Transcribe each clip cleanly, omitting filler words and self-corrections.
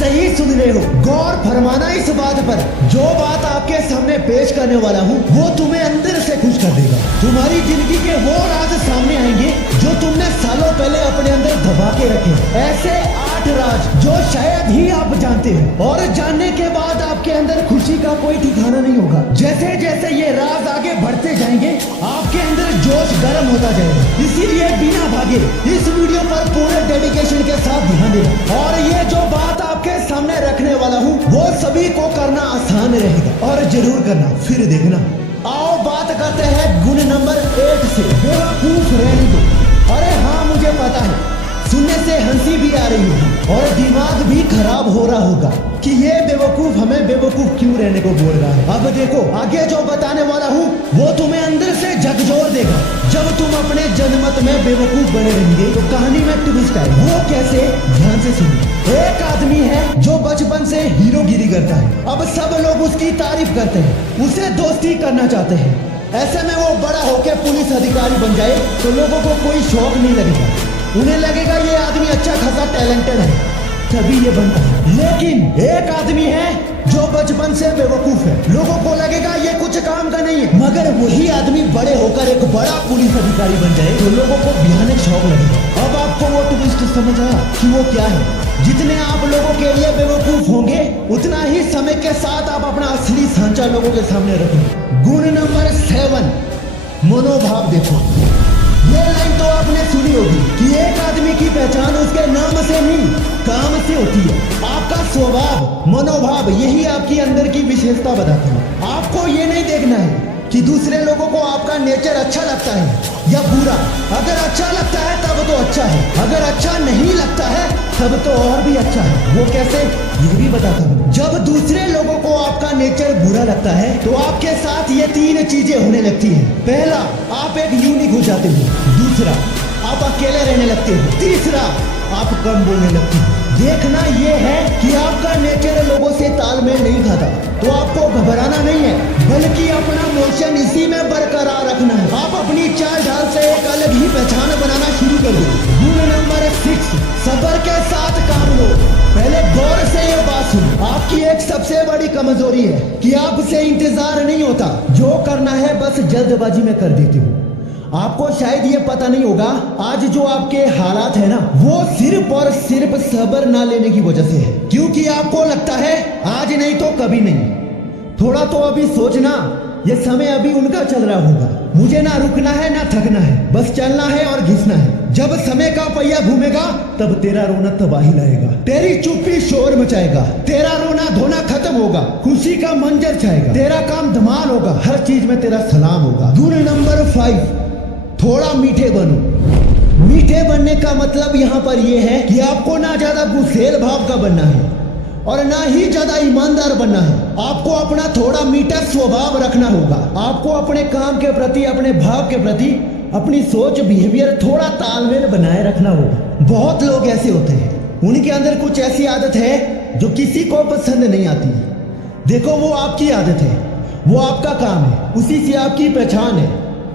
सही सुन रहे हो, गौर फरमाना इस बात पर। जो बात आपके सामने पेश करने वाला हूँ वो तुम्हें अंदर से खुश कर देगा। तुम्हारी जिंदगी के वो राज सामने आएंगे जो तुमने सालों पहले अपने अंदर दबा के रखे। ऐसे 8 राज जो शायद ही आप जानते हो, और जानने के बाद आपके अंदर खुशी का कोई ठिकाना नहीं होगा। जैसे जैसे ये राज आगे बढ़ते जाएंगे आपके अंदर जोश गर्म होता जाएगा। इसीलिए बिना भागे इस वीडियो पर पूरे डेडिकेशन के साथ ध्यान देना। और ये जो बात आपके सामने रखने वाला हूँ वो सभी को करना आसान रहेगा, और जरूर करना, फिर देखना। आओ बात करते हैं गुण नंबर 8 से, बेवकूफ रहने दो। अरे हाँ, मुझे पता है सुनने से हंसी भी आ रही होगी और दिमाग भी खराब हो रहा होगा कि ये बेवकूफ हमें बेवकूफ क्यों रहने को बोल रहा है। अब देखो, आगे जो बताने वाला हूँ वो तुम्हें अंदर से झकझोर देगा। जब तुम अपने जनमत में बेवकूफ बने रहेंगे तो कहानी में ट्विस्ट आए। वो कैसे, ध्यान से सुनो। एक आदमी है जो बचपन से हीरोगिरी करता है। अब सब लोग उसकी तारीफ करते हैं, उसे दोस्ती करना चाहते हैं। ऐसे में वो बड़ा होकर पुलिस अधिकारी बन जाए तो लोगों को कोई शौक नहीं लगेगा। उन्हें लगेगा ये आदमी अच्छा खासा टैलेंटेड है, तभी ये बनता है। लेकिन एक आदमी है जो बचपन से बेवकूफ है, लोगों को लगेगा ये कुछ काम का नहीं है। मगर वही आदमी बड़े होकर एक बड़ा पुलिस अधिकारी बन जाए तो लोगों को भयानक शौक लगेगा। अब आपको वो ट्विस्ट समझ आया कि वो क्या है। जितने आप लोगों के लिए बेवकूफ होंगे उतना ही समय के साथ आप अपना असली सांचा लोगों के सामने रखेंगे। गुण नंबर 7, मनोभाव देखो। ये लाइन तो आपने सुनी होगी कि एक आदमी की पहचान उसके नाम से नहीं, काम से होती है। आपका स्वभाव, मनोभाव, यही आपकी अंदर की विशेषता बताता है। आपको ये नहीं देखना है कि दूसरे लोगों को आपका नेचर अच्छा लगता है या बुरा। अगर अच्छा लगता है तब तो अच्छा है, अगर अच्छा नहीं लगता है तब तो और भी अच्छा है। वो कैसे, ये भी बताता हूँ। जब दूसरे लोगों को आपका नेचर बुरा लगता है तो आपके साथ ये 3 चीजें होने लगती हैं। पहला, आप एक यूनिक हो जाते हो। दूसरा, आप अकेले रहने लगते हो। तीसरा, आप कम बोलने लगते हो। देखना ये है कि आपका नेचर लोगों से तालमेल नहीं खाता तो आपको घबराना नहीं है, बल्कि अपना मोशन इसी में बरकरार रखना है। आप अपनी चाल ढाल से एक अलग ही पहचान बनाना शुरू कर दो। गुण नंबर 6, सब्र के साथ काम लो। पहले गौर से ये बात सुनो, आपकी एक सबसे बड़ी कमजोरी है कि आपसे इंतजार नहीं होता। जो करना है बस जल्दबाजी में कर देते हो। आपको शायद ये पता नहीं होगा, आज जो आपके हालात है ना वो सिर्फ और सिर्फ सब्र ना लेने की वजह से है। क्योंकि आपको लगता है आज नहीं तो कभी नहीं। थोड़ा तो अभी सोचना, ये समय अभी उनका चल रहा होगा। मुझे ना रुकना है ना थकना है, बस चलना है और घिसना है। जब समय का पहिया घूमेगा तब तेरा रोना तबाही लाएगा, तेरी चुप्पी शोर मचाएगा, तेरा रोना धोना खत्म होगा, खुशी का मंजर छाएगा, तेरा काम धमाल होगा, हर चीज में तेरा सलाम होगा। गुण नंबर 5, थोड़ा मीठे बनो। मीठे बनने का मतलब यहाँ पर यह है कि आपको ना ज्यादा गुस्सेल भाव का बनना है और ना ही ज्यादा ईमानदार बनना है। आपको अपना थोड़ा मीठा स्वभाव रखना होगा। आपको अपने काम के प्रति, अपने भाव के प्रति, अपनी सोच, बिहेवियर थोड़ा तालमेल बनाए रखना होगा। बहुत लोग ऐसे होते हैं, उनके अंदर कुछ ऐसी आदत है जो किसी को पसंद नहीं आती। देखो, वो आपकी आदत है, वो आपका काम है, उसी से आपकी पहचान है।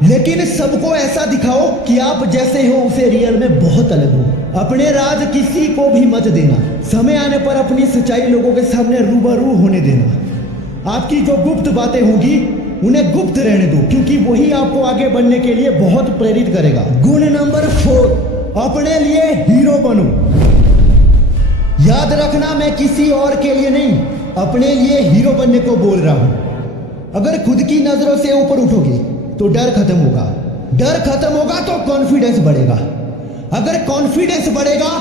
लेकिन सबको ऐसा दिखाओ कि आप जैसे हो उसे रियल में बहुत अलग हो। अपने राज किसी को भी मत देना। समय आने पर अपनी सच्चाई लोगों के सामने रूबरू होने देना। आपकी जो गुप्त बातें होंगी उन्हें गुप्त रहने दो, क्योंकि वही आपको आगे बढ़ने के लिए बहुत प्रेरित करेगा। गुण नंबर 4, अपने लिए हीरो बनो। याद रखना, मैं किसी और के लिए नहीं, अपने लिए हीरो बनने को बोल रहा हूं। अगर खुद की नजरों से ऊपर उठोगे तो डर खत्म होगा, डर खत्म होगा तो कॉन्फिडेंस बढ़ेगा, अगर कॉन्फिडेंस बढ़ेगा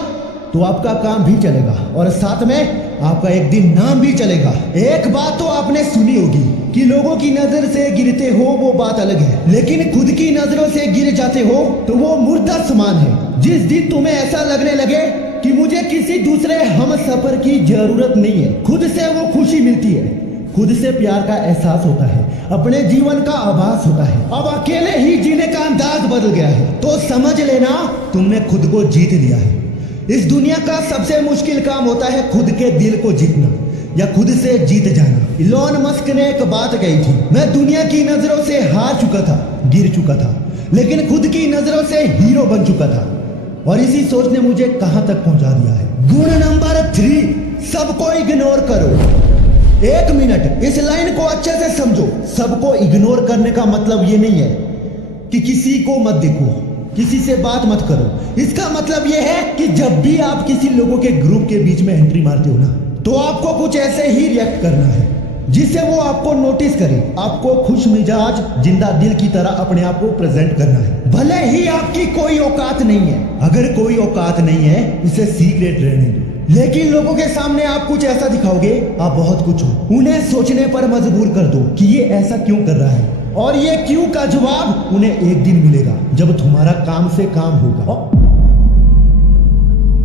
तो आपका काम भी चलेगा और साथ में आपका एक दिन नाम भी चलेगा। एक बात तो आपने सुनी होगी कि लोगों की नजर से गिरते हो वो बात अलग है, लेकिन खुद की नजरों से गिर जाते हो तो वो मुर्दा समान है। जिस दिन तुम्हें ऐसा लगने लगे कि मुझे किसी दूसरे हम सफर की जरूरत नहीं है, खुद से वो खुशी मिलती है, खुद से प्यार का एहसास होता है, अपने जीवन का आभास होता है, अब अकेले ही जीने का अंदाज बदल गया है, तो समझ लेना तुमने खुद को जीत लिया है। इस दुनिया का सबसे मुश्किल काम होता है खुद के दिल को जीतना या खुद से जीत जाना। इलोन मस्क ने एक बात कही थी, मैं दुनिया की नजरों से हार चुका था, गिर चुका था, लेकिन खुद की नजरों से हीरो बन चुका था। और इसी सोच ने मुझे कहां तक पहुंचा दिया है। गुण नंबर 3, सब सबको इग्नोर करो। 1 मिनट इस लाइन को अच्छे से समझो। सबको इग्नोर करने का मतलब ये नहीं है कि किसी को मत देखो, किसी से बात मत करो। इसका मतलब यह है कि जब भी आप किसी लोगों के ग्रुप के बीच में एंट्री मारते हो ना, तो आपको कुछ ऐसे ही रिएक्ट करना है जिससे वो आपको नोटिस करे। आपको खुश मिजाज जिंदा दिल की तरह अपने आप को प्रेजेंट करना है, भले ही आपकी कोई औकात नहीं है। अगर कोई औकात नहीं है उसे सीक्रेट रहने दो, लेकिन लोगों के सामने आप कुछ ऐसा दिखाओगे आप बहुत कुछ हो। उन्हें सोचने पर मजबूर कर दो कि ये ऐसा क्यों कर रहा है, और ये क्यों का जवाब उन्हें एक दिन मिलेगा जब तुम्हारा काम से काम होगा।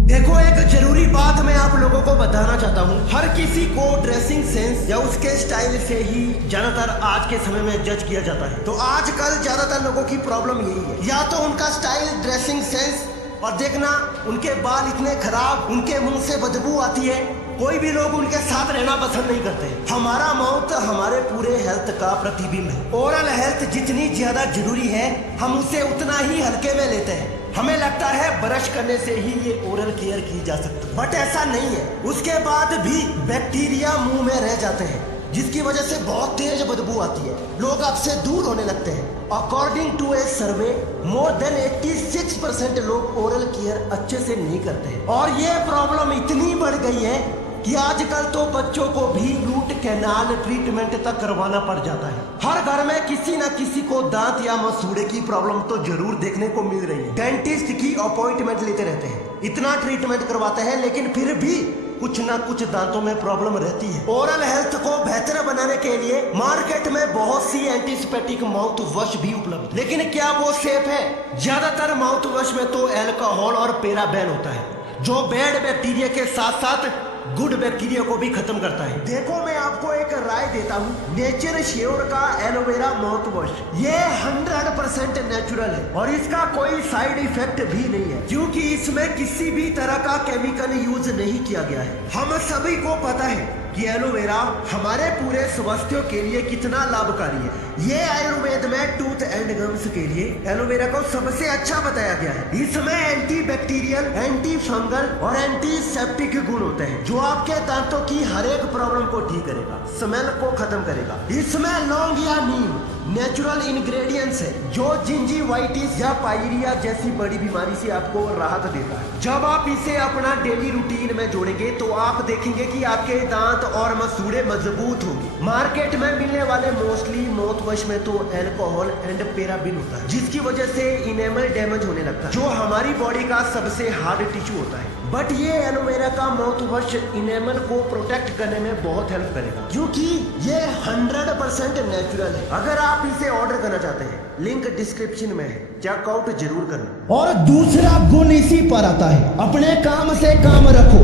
देखो, एक जरूरी बात मैं आप लोगों को बताना चाहता हूँ। हर किसी को ड्रेसिंग सेंस या उसके स्टाइल से ही ज्यादातर आज के समय में जज किया जाता है। तो आजकल ज्यादातर लोगों की प्रॉब्लम यही है, या तो उनका स्टाइल, ड्रेसिंग सेंस, और देखना उनके बाल इतने खराब, उनके मुंह से बदबू आती है, कोई भी लोग उनके साथ रहना पसंद नहीं करते। हमारा माउथ हमारे पूरे हेल्थ का प्रतिबिंब है। ओरल हेल्थ जितनी ज्यादा जरूरी है हम उसे उतना ही हल्के में लेते हैं। हमें लगता है ब्रश करने से ही ये ओरल केयर की जा सकती है, बट ऐसा नहीं है। उसके बाद भी बैक्टीरिया मुंह में रह जाते हैं, जिसकी वजह से बहुत तेज बदबू आती है। लोग आपसे दूर होने लगते हैं। According to a survey, more than 86% लोग ओरल केयर अच्छे से नहीं करते हैं। और ये प्रॉब्लम इतनी बढ़ गई है कि आजकल तो बच्चों को भी रूट कैनाल ट्रीटमेंट तक करवाना पड़ जाता है। हर घर में किसी न किसी को दांत या मसूड़े की प्रॉब्लम तो जरूर देखने को मिल रही है। डेंटिस्ट की अपॉइंटमेंट लेते रहते हैं, इतना ट्रीटमेंट करवाते हैं, लेकिन फिर भी कुछ ना कुछ दांतों में प्रॉब्लम रहती है। ओरल हेल्थ को बेहतर बनाने के लिए मार्केट में बहुत सी एंटीसेप्टिक माउथ वॉश भी उपलब्ध, लेकिन क्या वो सेफ है? ज्यादातर माउथ वॉश में तो अल्कोहल और पैराबेन होता है, जो बैड बैक्टीरिया के साथ साथ गुड बैक्टीरिया को भी खत्म करता है। देखो, मैं आपको एक राय देता हूँ, नेचर श्योर का एलोवेरा माउथ वॉश, ये 100% नेचुरल है और इसका कोई साइड इफेक्ट भी नहीं है, क्योंकि इसमें किसी भी तरह का केमिकल यूज नहीं किया गया है। हम सभी को पता है कि एलोवेरा हमारे पूरे स्वास्थ्य के लिए कितना लाभकारी है। ये आयुर्वेद में टूथ एंड गम्स के लिए एलोवेरा को सबसे अच्छा बताया गया है। इसमें एंटी बैक्टीरियल, एंटी फंगल और एंटीसेप्टिक गुण होते हैं, जो आपके दांतों की हर एक प्रॉब्लम को ठीक करेगा, स्मेल को खत्म करेगा। इसमें लौंग या नीम नेचुरल इंग्रेडिएंट्स है, जो जिंजीवाइटिस या पायरिया जैसी बड़ी बीमारी से आपको राहत देता है। जब आप इसे अपना डेली रूटीन में जोड़ेंगे तो आप देखेंगे कि आपके दांत और मसूड़े मजबूत होंगे। मार्केट में मिलने वाले मोस्टली माउथ वॉश में तो अल्कोहल एंड पैराबेन होता है, जिसकी वजह से इनेमल डैमेज होने लगता है, जो हमारी बॉडी का सबसे हार्ड टिश्यू होता है। बट ये एलोवेरा का माउथ वॉश इनेमल को प्रोटेक्ट करने में बहुत हेल्प करेगा, क्योंकि ये 100% नेचुरल है। अगर आप इसे ऑर्डर करना चाहते हैं, लिंक डिस्क्रिप्शन में है, चेकआउट जरूर करना। और दूसरा गुण इसी पर आता है, अपने काम से काम रखो।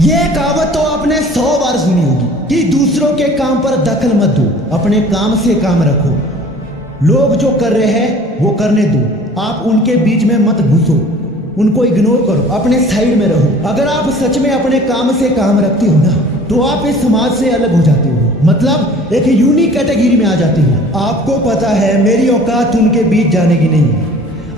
ये कहावत तो आपने 100 बार सुनी होगी कि दूसरों के काम पर दखल मत दो, अपने काम से काम रखो। लोग जो कर रहे हैं वो करने दो, आप उनके बीच में मत घुसो, उनको इग्नोर करो, अपने साइड में रहो। अगर आप सच में अपने काम से काम रखते हो ना, तो आप इस समाज से अलग हो जाते हो, मतलब एक यूनिक कैटेगरी में आ जाते हो। आपको पता है मेरी औकात उनके बीच जाने की नहीं है।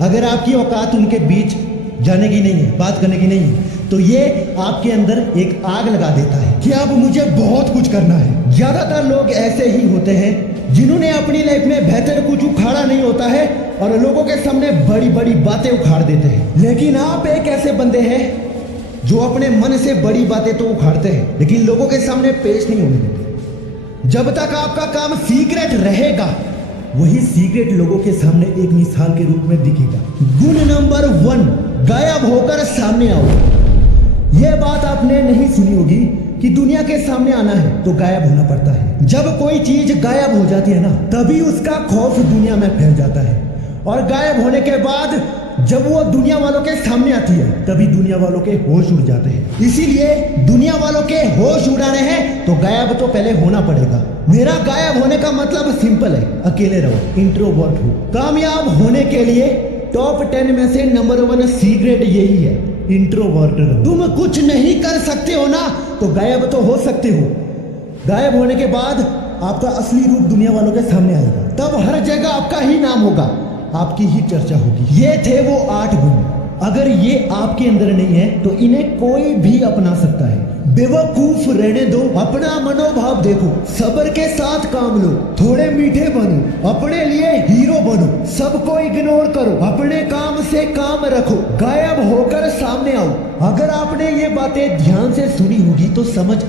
अगर आपकी औकात उनके बीच जाने की नहीं है, बात करने की नहीं है, तो ये आपके अंदर एक आग लगा देता है कि अब मुझे बहुत कुछ करना है। ज्यादातर लोग ऐसे ही होते हैं जिन्होंने अपनी लाइफ में बेहतर कुछ उखाड़ा नहीं होता है और लोगों के सामने बड़ी बड़ी बातें उखाड़ देते हैं। लेकिन आप एक ऐसे बंदे हैं जो अपने मन से बड़ी बातें तो उखाड़ते हैं, लेकिन लोगों के सामने पेश नहीं होने देते। जब तक आपका काम सीक्रेट रहेगा, वही सीक्रेट लोगों के सामने एक मिसाल के रूप में दिखेगा। गुण नंबर 1, गायब होकर सामने आओ। यह बात आपने नहीं सुनी होगी कि दुनिया के सामने आना है तो गायब होना पड़ता है। जब कोई चीज गायब हो जाती है ना, तभी उसका खौफ दुनिया में फैल जाता है, और गायब होने के बाद जब वो दुनिया वालों के सामने आती है, तभी दुनिया वालों के होश उड़ जाते हैं। इसीलिए दुनिया वालों के होश उड़ाने हैं तो गायब तो पहले होना पड़ेगा। मेरा गायब होने का मतलब सिंपल है, अकेले रहो, इंट्रोवर्ट हो। कामयाब होने के लिए टॉप 10 में से नंबर 1 सीक्रेट यही है, इंट्रोवर्ट रहो। तुम कुछ नहीं कर सकते हो ना, तो गायब तो हो सकते हो। गायब होने के बाद आपका असली रूप दुनिया वालों के सामने आएगा, तब हर जगह आपका ही नाम होगा, आपकी ही चर्चा होगी। ये थे वो 8 गुण। अगर ये आपके अंदर नहीं है तो इन्हें कोई भी अपना सकता है। बेवकूफ रहने दो, अपना मनोभाव देखो, सब्र के साथ काम लो, थोड़े मीठे बनो, अपने लिए हीरो बनो, सबको इग्नोर करो, अपने काम से काम रखो, गायब होकर सामने आओ। अगर आपने ये बातें ध्यान से सुनी होगी तो समझ